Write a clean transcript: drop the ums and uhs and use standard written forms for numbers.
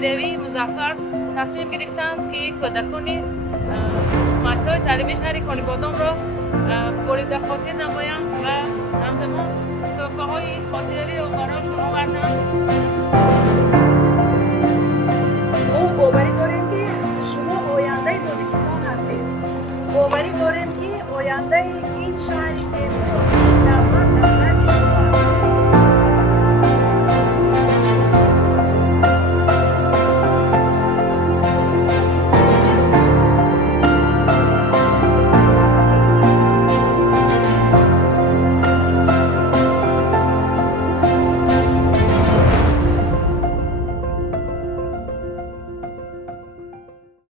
خیروی مظفر تصمیم گرفتند که کودکان مؤسسه تعلیمی شهر کانی بادام را بریده خاطر نمایند و همزمان تحفه های خاطره‌ای برایشان آوردند.